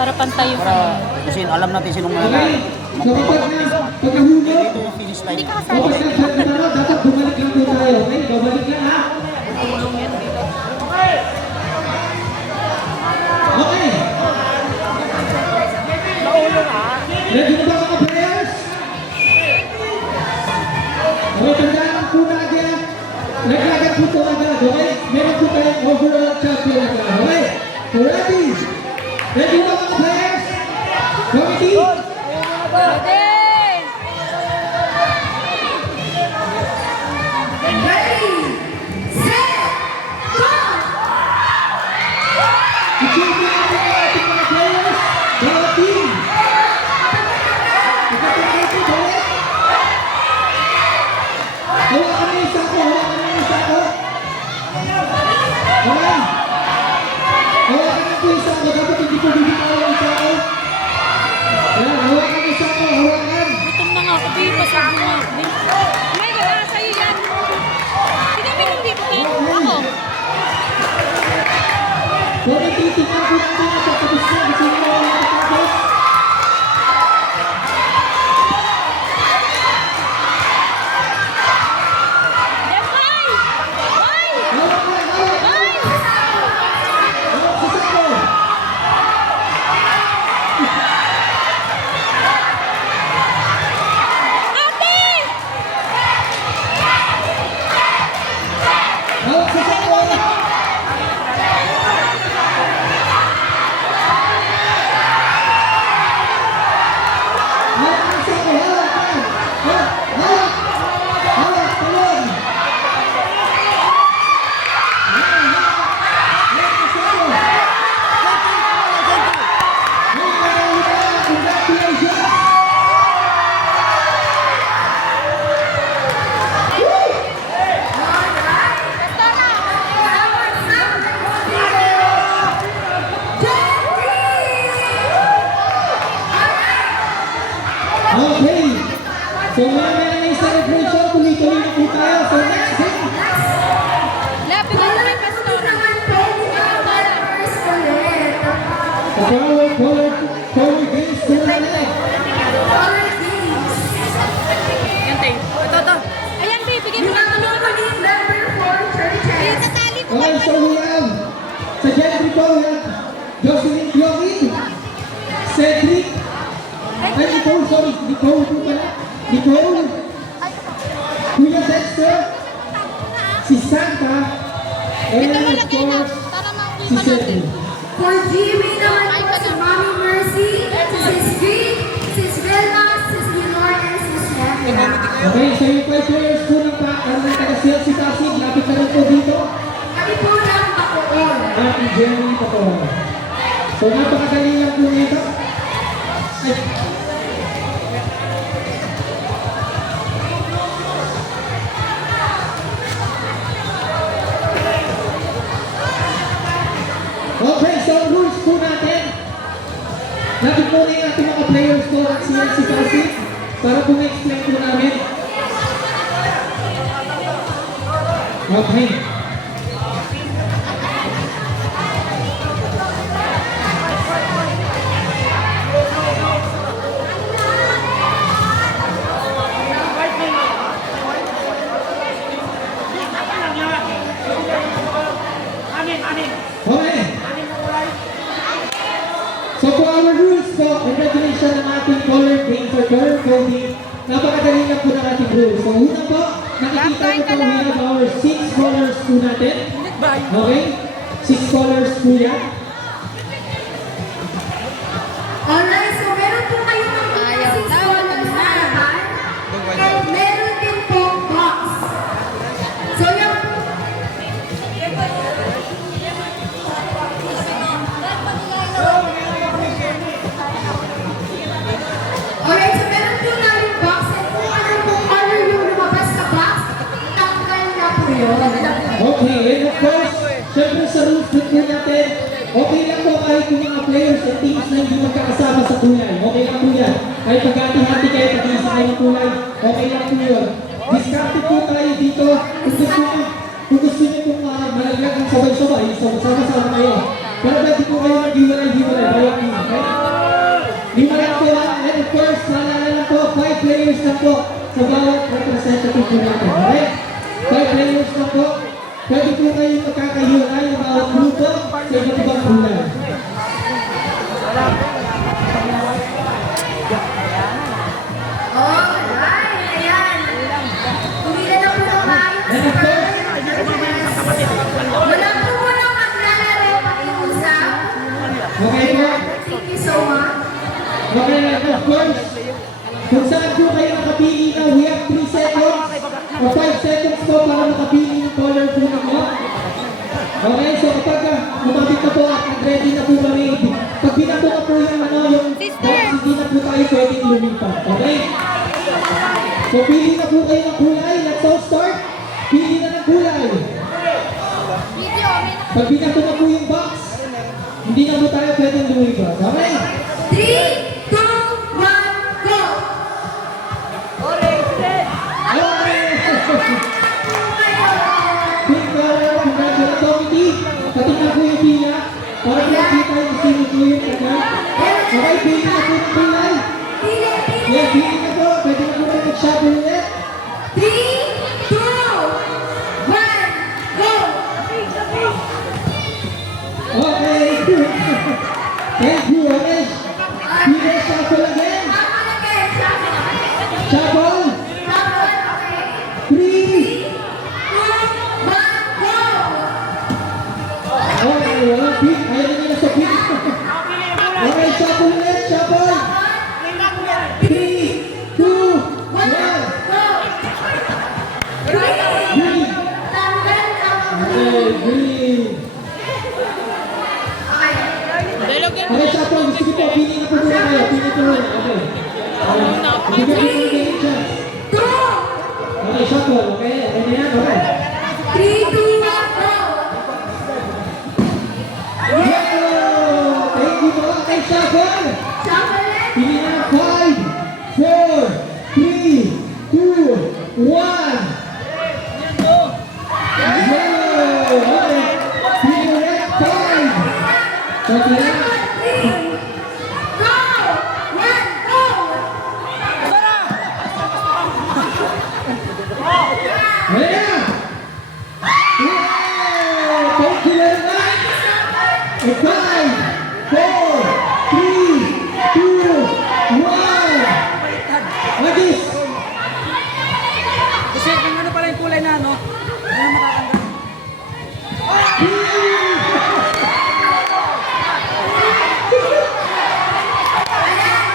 Para pantay yung Para kasi alam natin sinong mga Okay? So kapag dito yung finish line. Hindi ka kasali. dapat bumalik lang po tayo. Okay? Babalik lang ha. Tulong yan dito. Okay. Ready na ba mga players? Okay, tandaan po na agad. Naglagat po ito agad, okay? Meron po tayong overall champion agad, okay? So ready? Ready na mga players? Committee? Ready! I-check mo natin ang ating mga players. Bawat team. Ipagpapagay po ulit. Hawakan na yung sako. Hawakan na yung sako. Okay? Hawakan na po yung sako. Dapat hindi po bibitaw yung sako. Ayan, hawakan yung sako. Hawakan. Gutom na nga ako, babe. Pasag mo nga. May wala sa'yo yan. Sige, minum dito, babe. Ako. Kung titignan po natin at tapos na, gusto nyo na mga tapos. Yes, bye! Bye! Hawak na, hawak! Bye! Hawak sa sako! Ate! Hawak sa sako! Hawak ang sako! Hawak na! Hawak! Hawak! Hawak! Talon! Ayan, hawak! Hawak ang sako! May panalo ka! Congratulations! Okay. So mamaya na yung celebration, tuloy-tuloy na po tayo. So next game. Lapit na kay Pastora. The power games tournament. Yan, tayo. Ito. Ayan, babe. Bigay mo na tulungan mo. Ayan, tatali ko. Okay, so we have sa Gentry po, we have Jocelyn Yogi, Cedric, ay Nicole, sorry, Nicole po pala, Nicole, Kuya Dexter, si Santa, and Ito mo of lagay na. course, Para mauwi si pa natin. Cedric. For Jimmy naman po si Mommy Mercy, si Sis Green, Sis Vilma, Sis Leonor, and Sis Shania. Okay, so yung 5 players po ng taga-sales si Tasig, lapit na rin po dito. Kami po ng Bacoor. At si Jenny Pator. So napakadali lang po nito. Ay. Okay, so rules po natin. Natin po na yung ating mga players ko at si Tasig para po ma-explain po namin. Okay. Okay. So for our rules po, in regulation ng ating color game for color coding, napakadali lang po ng ating rules. So una po, nakikita mo po we have our 6 colors po natin. Okay? 6 colors po yan. Alright, so meron po kayo ng Ayaw 6 na, colors wala na na. harapan. And meron din po box. So yung Alright, so meron po namin box and kung ano po color yung lumabas sa box, tanggal na po yun. Okay, and of course, syempre sa rules din po natin, okay lang po kahit yung mga players at teams na hindi magkakasama sa kulay. Okay lang po yan. Kahit pag-hati-hati kayo, pag-isa kayo ng kulay, okay lang po yun. Discarded po tayo dito. Kung gusto nyo pong malaglag ng sabay-sabay, sama-sama kayo. Pero dati po kayo nag-hiwalay-hiwalay. Okay? players na po sa bawat representative po natin. Okay? 5 players na po. Pwede po kayo magkakahiwalay ng bawat grupo sa iba't ibang kulay. Alright, ayan. Pumila na po ng maayos. And of course, Wala po muna maglalaro pag-iusap. okay po? Thank you so much. Okay, and of course, kung saan po kayo nakapili na, we have 3 seconds o 5 seconds po para makapili ng color po na mo. Okay, so kapag lumapit na po at ready na po kami, pag binato na po yung box, hindi na po tayo pwedeng lumipat. Okay? So pili na po kayo ng kulay. Let's all start. Pili na ng kulay. Pag binato na po yung box, hindi na po tayo pwedeng lumipat. Okay? 3, 2, 1, go! Okay! Pink color, congratulations, pati na po yung pila para makita yung sino po yung tagal. Okay, pili na po ng kulay. Pili, pili! Yeah, pili na po. Pwede na po tayo mag-shuffle ulit. 3, 2, 1, go! Okay. Thank you, okay. Pili, shuffle again. Shuffle again, shuffle. Shuffle. Shuffle, okay. 3. 2, 1, go! Okay, wala pink. Ayaw na nila sa pink. Okay, shuffle ulit. Shuffle. 3, 2, 1. Go! Green. Tanggal ang Okay, green. Okay. Okay, shuffle. Sige po, pili na po muna kayo. Pili po muna. Okay. Bigyan po muna kayo chance. 2, Okay, shuffle. Okay, okay na yan. Okay. 3, 2, 1, go! Yeah! Thank you po. Okay, shuffle. Shuffle ulit. Pili na ng 5, 4, 3, 2, 1. Yeah! Okay. Pili ulit. 5. Okay. 3, go! 1, go! Yeah! Yeah! Thank you very much. 5, 4, 3, 2, 1. Agis! Kasi kung ano pala yung kulay na ano, ano makakanda.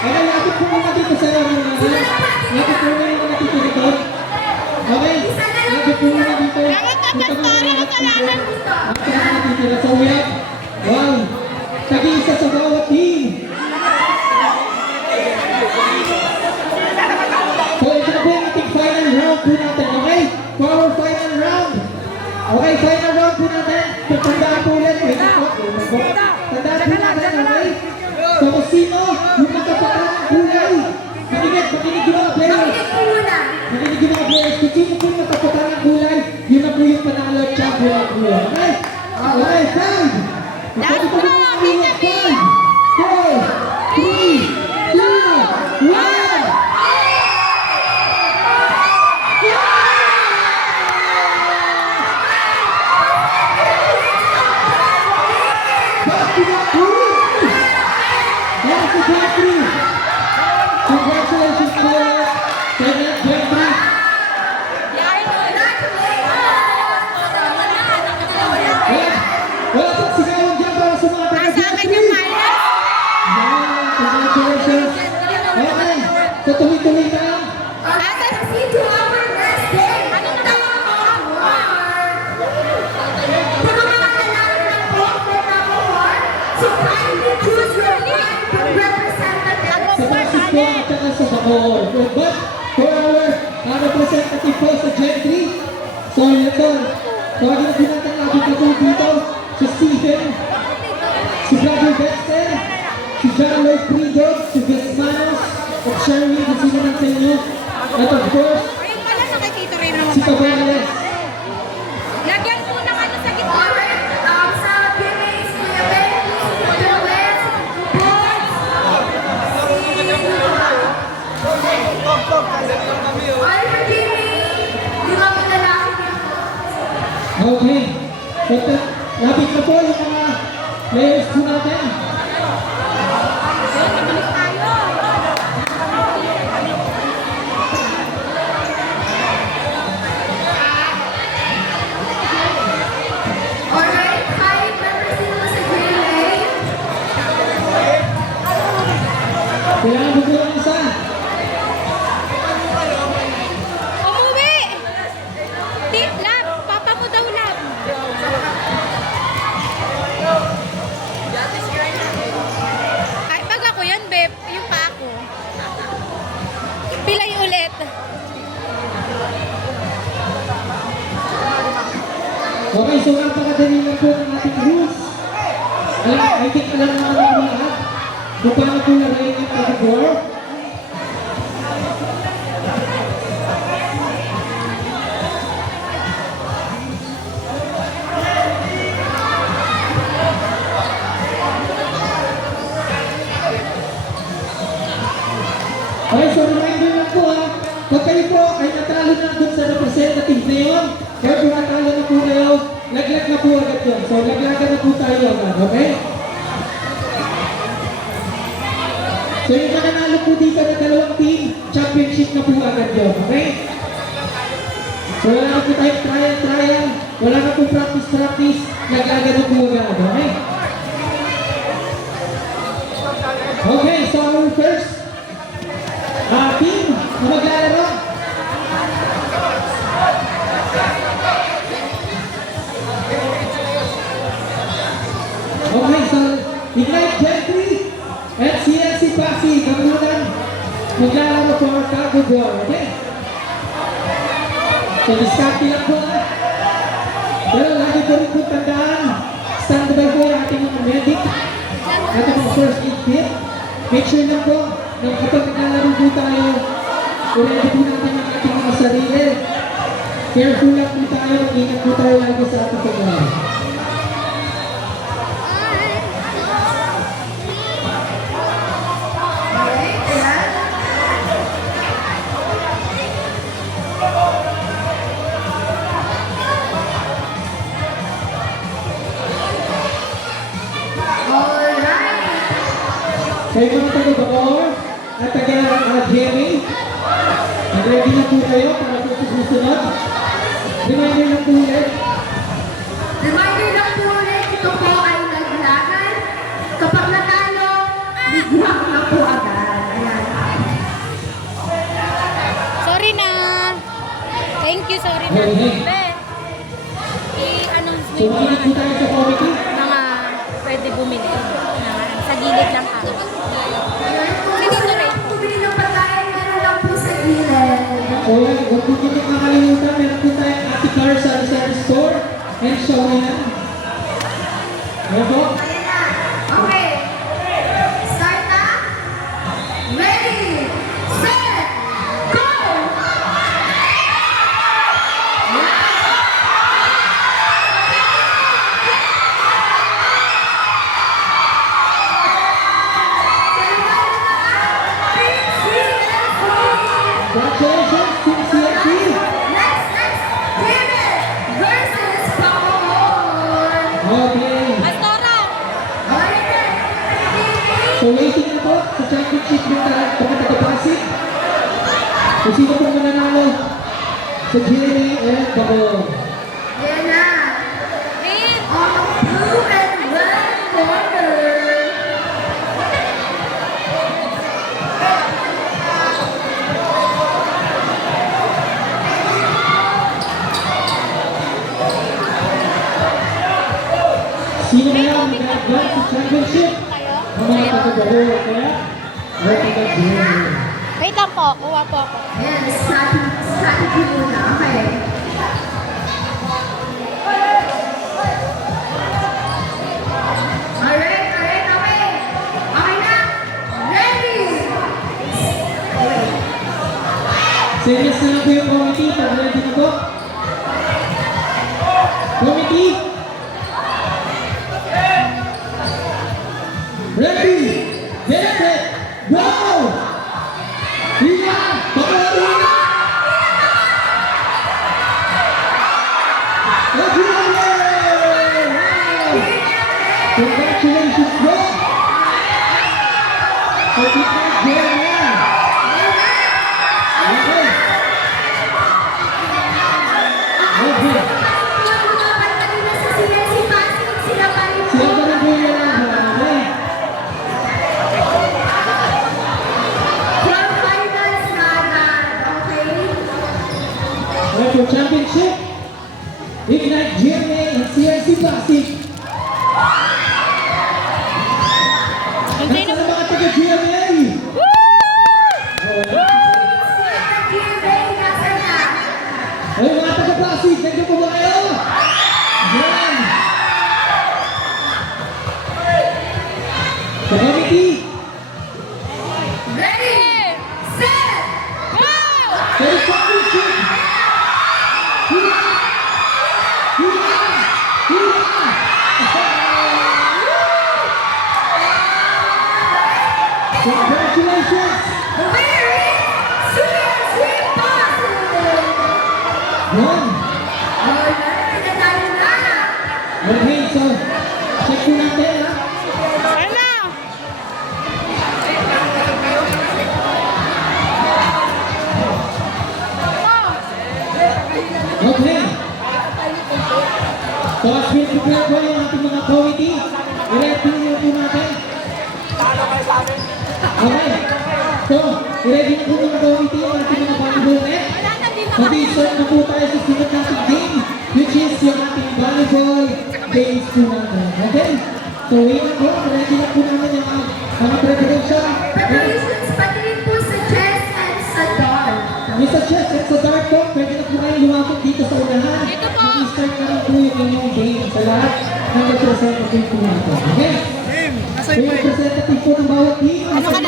Okay, lapit po muna dito sa mga lapit po muna dito dito. Okay, lapit po muna dito. Punta mo na lahat dito. Lapit na dito na sa uyak. Wow! Tag-iisa sa bawat team. So ito na po yung ating final round po natin, okay? For our final round. Okay, final round po natin. Tandaan po ulit. Tandaan po natin, okay? So kung sino yung nakapatan ng kulay. Makinig yung mga players. Makinig po muna. Makinig yung mga players. Kung sino po yung nakapatan ng kulay, yun na po yung panalo at champion ng kulay. Okay? Okay, 5. Pwede po mga ulit. 5, 4, 3, 2, 1. Back to back win! That's the Grand Prix! Congratulations, players! Grand Prix! Wala pang sigawan dyan para sa mga taga-Grand Prix! Yan, congratulations! Okay, so tuloy-tuloy na lang. Proceed to our next game. Sa mga lalaki ng corporate number 1, so kindly choose your representative. Sa Mexico at saka sa Bacoor. But for our representative po sa Gen 3, so ito, tawagin na po natin lagi na po dito, si Steven, si Brother Dexter, si John Lloyd Pringles, si Vesmanos, at Sherwin, kung sino man sa inyo. At of course, Ayun pala, nakikita rin naman si pala. Tabales. Lagyan po ng ano sa gitna. Alright, sa PMAs, Kuya Ben, Kuya Wes, Boys, si Okay. Lapit na po yung mga players po natin. Alright, 5 members dito sa green lane. Kailangan mo po ang isa. Umuwi! Lab! Papa mo daw, Lab! Ay, pag ako yan, Beb. Yung pa ako. Pilay ulit. Okay, so napakadali lang po ng ating rules. I think alam naman natin lahat kung paano po laruin yung tug-of-war. Okay, so reminder lang po ha, pag kayo po ay natalo na dun sa representative na yun, kaya kung natalo na po kayo, laglag na po agad yun. So laglagan na po tayo agad, okay? So yung mananalo po dito na dalawang team, championship na po agad yun, okay? So wala na po tayong trial, wala na po practice, laglagan na po agad, okay? Okay, so our first team na maglalaro. Okay, so Ignite Gentry at CNC Pasig, kamunan maglalaro for tug-of-war, okay? So diskarte lang po ha. Pero lagi po rin po tandaan, stand by po yung ating mga medic, ating mga first aid kit. Make sure lang po na kapag naglalaro po tayo, ready po natin ang ating mga sarili. Careful lang po tayo, ingat po tayo lagi sa ating paglalaro. Kayo mga taga-Bacoor at taga-GMA, nag-ready na po kayo para po sa susunod. Reminder lang po ulit. Reminder lang po ulit, ito po ay naglagan. Kapag natalo, bigwak na po agad. Ayan. Sorry na. Thank you, sorry na. Okay. Beb, i-announce mo So yung makinig po tayo sa committee. mga pwede bumili. Sa gilid lang ako. Sige, kung bumili ng pagkain, meron lang po sa gilid. O yan, huwag po nyo makakalimutan, meron po tayong Ate Car Sari-Sari Store and Shawayan. Ano po? Ayan na. Okay. Start na. Ready, set, go! Congratulations, Team CFC! Next, David versus Bacoor. Okay. Pastora! Okay. So waiting na po sa championship ng mga taga-Pasig. Kung sino po mananalo sa GMA and Bacoor. Ayan na. Beb! On the blue and red corner. Sino na lang mag-advance sa championship? Ang mga taga-Bacoor. Kaya, ay taga-GMA. Wait lang po, kuha po ako. Ayan, strategy muna. Okay. Alright, okay. Okay na. Ready. Serious na lang po yung committee. Pag-ready na po. Committee. Ready. Get set. Go! Hila! Bacoor! Hila! Let's go! Congratulations! The winner is Sweet Positive! Yun. Alright, nanalo na! Okay, so, check po natin ha. Ayun na! Okay. So, as we prepare po yung ating mga committee, i-ready nyo po natin. Okay. So, i-ready na po mga committee yung ating mga volleyball net. Mag-i-start na po tayo sa sunod nating game, which is yung ating volleyball games po natin. Okay? So, wait na po. Ready na po namin yung mga preparation. Preparations pati rin po sa chess and sa dart. Yung sa chess at sa dart po, pwede na po kayo lumapit dito sa unahan. Dito po. Mag-i-start na lang po yung inyong game sa lahat ng representative po natin. Okay? Game, nasa So, yung representative po ng bawat team, Ano ka na?